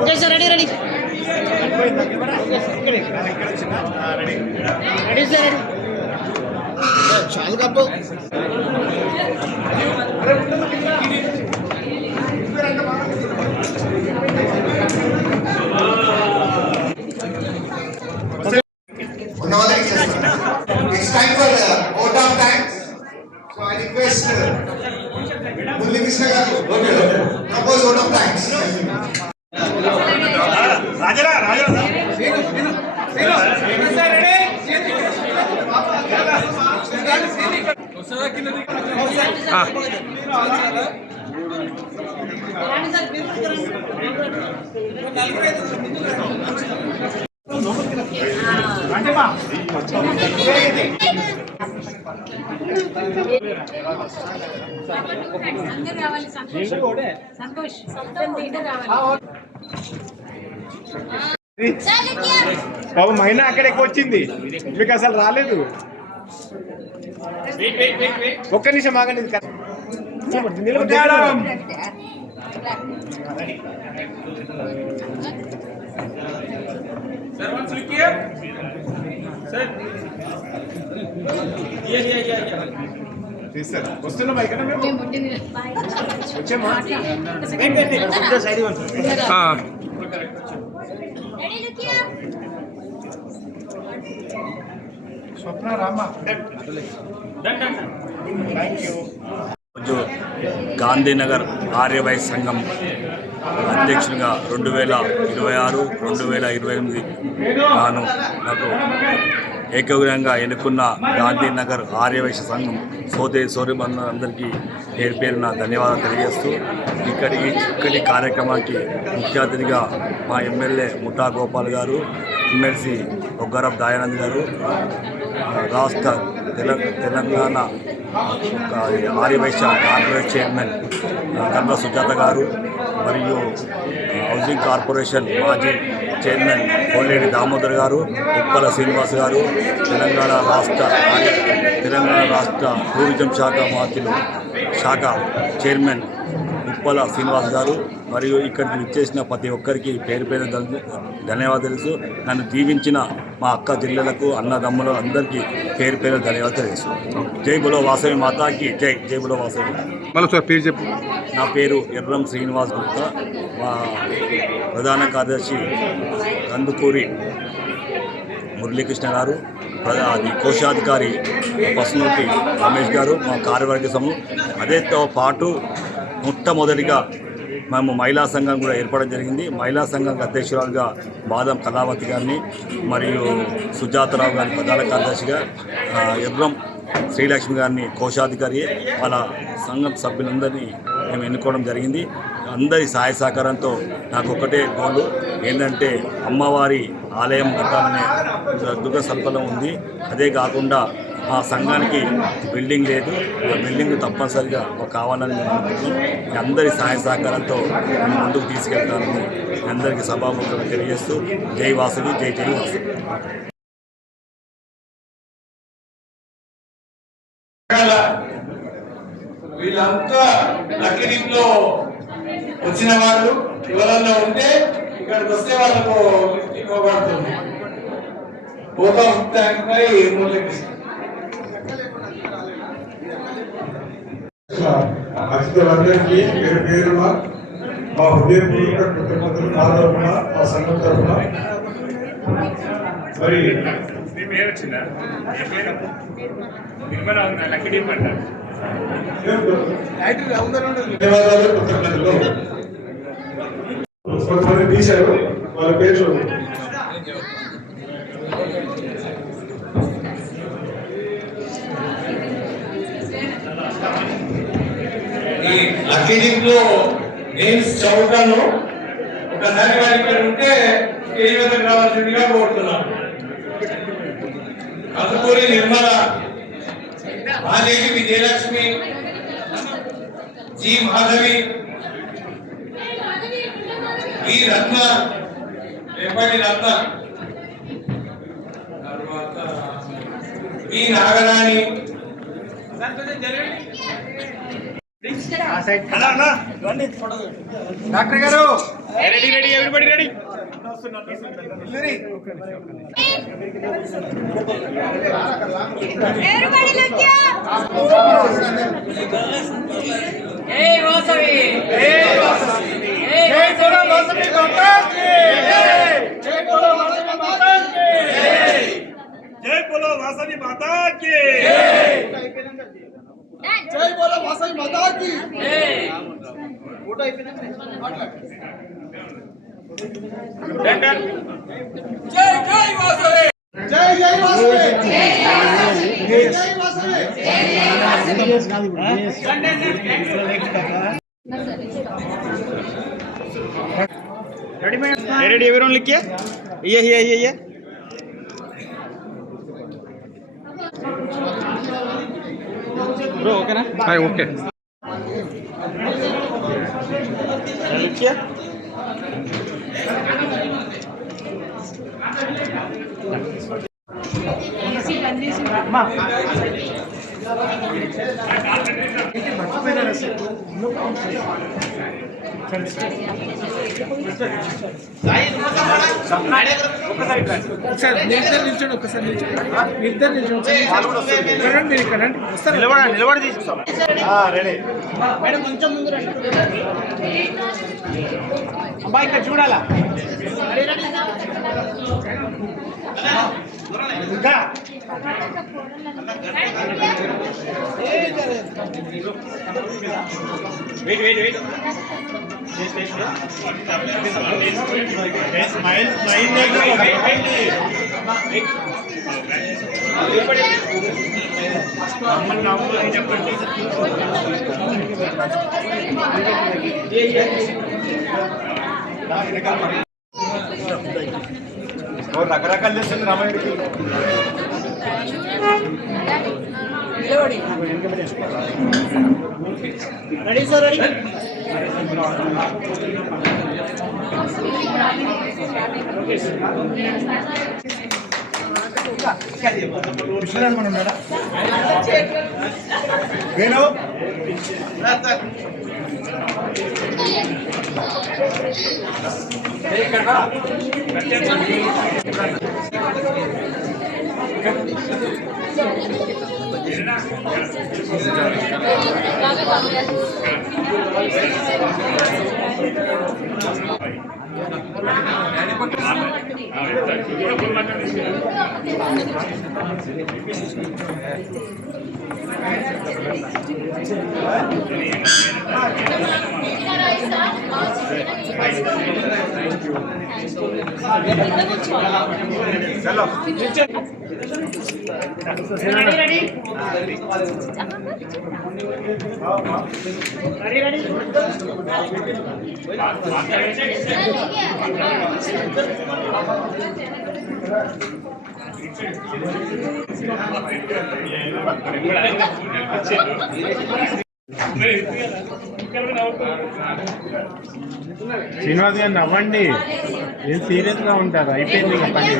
Okay sir ready ready ready sir చాలు cup It's time for vote of thanks. So I request Mulli Krishna garu propose vote of thanks. బాబు మైనా అక్కడ ఎక్కువ వచ్చింది మీకు అసలు రాలేదు ఒక్క నిమిషం ఆగండి వస్తున్నాం ఇక్కడ వచ్చామా స్వప్న రామా గాంధీనగర్ ఆర్యవై సంఘం అధ్యక్షునిగా 2026 2028 గాను నాకు ఏకగ్రీవంగా ఎన్నుకున్న గాంధీనగర్ ఆర్యవైశ్య సంఘం సోదరీమణులందరికీ పేరు పేరున ధన్యవాదాలు తెలియజేస్తూ ఇక్కడి కార్యక్రమానికి ముఖ్య అతిథిగా మా ఎమ్మెల్యే ముఠా గోపాల్ గారు, ఎమ్మెల్సీ ఒగ్గరపు దయానంద్ గారు, రాష్ట్ర తెలంగాణ ఆర్యవైశ్య కార్పొరేషన్ చైర్మన్ కండ్ల సుజాత గారు మరియు హౌసింగ్ కార్పొరేషన్ మాజీ చైర్మన్ కోల్లేటి దామోదర్ గారు, ఉప్పల శ్రీనివాస్ గారు, తెలంగాణ రాష్ట్ర టూరిజం శాఖ చైర్మన్ ఉప్పల శ్రీనివాస్ గారు మరియు ఇక్కడికి విచ్చేసిన ప్రతి ఒక్కరికి పేరు పేరు ధన్యవాదాలు తెలుసు. నన్ను దీవించిన మా అక్క జిల్లలకు అన్నదమ్ములు అందరికీ పేరు పేరు ధన్యవాదాలు తెలుసు. జై బులో వాసవి మాతాకి జై. జై బులో వాసవి. పేరు చెప్పు. నా పేరు ఎర్రం శ్రీనివాస్ గుప్తా. మా ప్రధాన కార్యదర్శి కందుకూరి మురళీకృష్ణ గారు, కోశాధికారి పసునూటి రమేష్ గారు, మా కార్యవర్గ సమూహం. అదేతో పాటు మొట్టమొదటిగా మేము మహిళా సంఘం కూడా ఏర్పడడం జరిగింది. మహిళా సంఘం అధ్యక్షురాలుగా బాదం కళావతి గారిని మరియు సుజాతరావు గారిని ప్రధాన కార్యదర్శిగా, ఎర్రం శ్రీలక్ష్మి గారిని కోశాధికారి, వాళ్ళ సంఘం సభ్యులందరినీ మేము ఎన్నుకోవడం జరిగింది. అందరి సహాయ సహకారంతో నాకు ఒకటే గోలు ఏంటంటే అమ్మవారి ఆలయం కట్టాలనే దుర్గ సంకల్పం ఉంది. అదే కాకుండా మా సంఘానికి బిల్డింగ్ లేదు, ఆ బిల్డింగ్ తప్పనిసరిగా కావాలని మేము అనుకుంటున్నాం. అందరి సహాయ సహకారంతో మేము ముందుకు తీసుకెళ్తానని అందరికీ సభాముఖంగా తెలియజేస్తూ జై వాసవి, జై జై వాసవి. వీళ్ళంతా లక్కీలో వచ్చిన వాళ్ళు ఎవరన్నా ఉంటే ఇక్కడికి వస్తే వాళ్ళకు ఇవ్వబడుతుంది. అతిథులందరికీ పేరు పేరున మా హృదయపూర్వక కృతజ్ఞతలు నా తరఫున, మా సంఘం తరఫున. మరి ధన్యవాదాలు, కృతజ్ఞతలు. కొంతమంది తీశారు వాళ్ళ పేరు చూడండి. లక్కీలో నేమ్స్ చదువుతాను. ఒకసారి వారి ఇక్కడ ఉంటే స్టేజ్ వద్దకు రావాల్సిందిగా కోరుతున్నాను. కందుకూరి నిర్మల, మాదేవి విజయలక్ష్మి, జి మాధవి, ఈ రత్న రేపటి రత్న తర్వాత ఈ నాగరాణి డాక్టర్ గారు ready ready everybody ready Everybody look here! Hey Vasavi! Hey Vasavi! Hey Bolo Vasavi Mata ki! Jai Bolo Vasavi Mata ki! జై బోలో వాసవి మాతా కి జై బోలో వాసవి మాతాకి ఫోటో అయిపోయినాక Jai Jai Vasavi! జై జై వాసవి జై జై వాసవి రెడీ ఎవరోన్ లిఖిए ये ब्रो ओके ना हाय ओके लिखिए నిలబడి తీసుకుంటాం రెడీ మేడం కొంచెం ముందు రండి అబ్బా ఇక్కడ చూడాలా ఇంకా వెయిట్ స్మైల్ రకరకాలు చేస్తుంది రామాయణకి ready sir ready Venu Srinivas garu నవ్వండి ఏం సీరియస్ గా ఉంటారు అయిపోయింది ఇక పని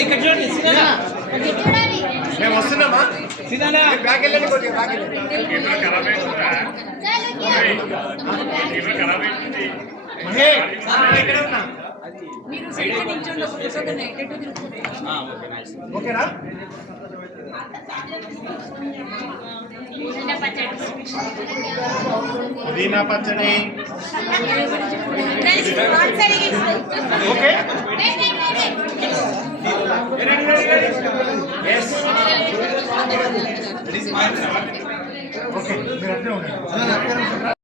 ఇక్కడ చూడండి సినా మేము వస్తున్నామా సినా బ్యాక్ వెళ్ళండి కొద్దిగా బ్యాక్ ఎక్కడ ఉన్నా మీరు సైడ్ నిల్చోండి ఒక ఫోటో నెట్టెట్టు తిరుగుతుంది ఓకేనా పుదీనా పచ్చడి ఓకే ఓకే మీరు అట్లే ఉండండి